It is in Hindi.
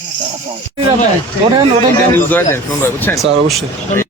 স্যার অবশ্যই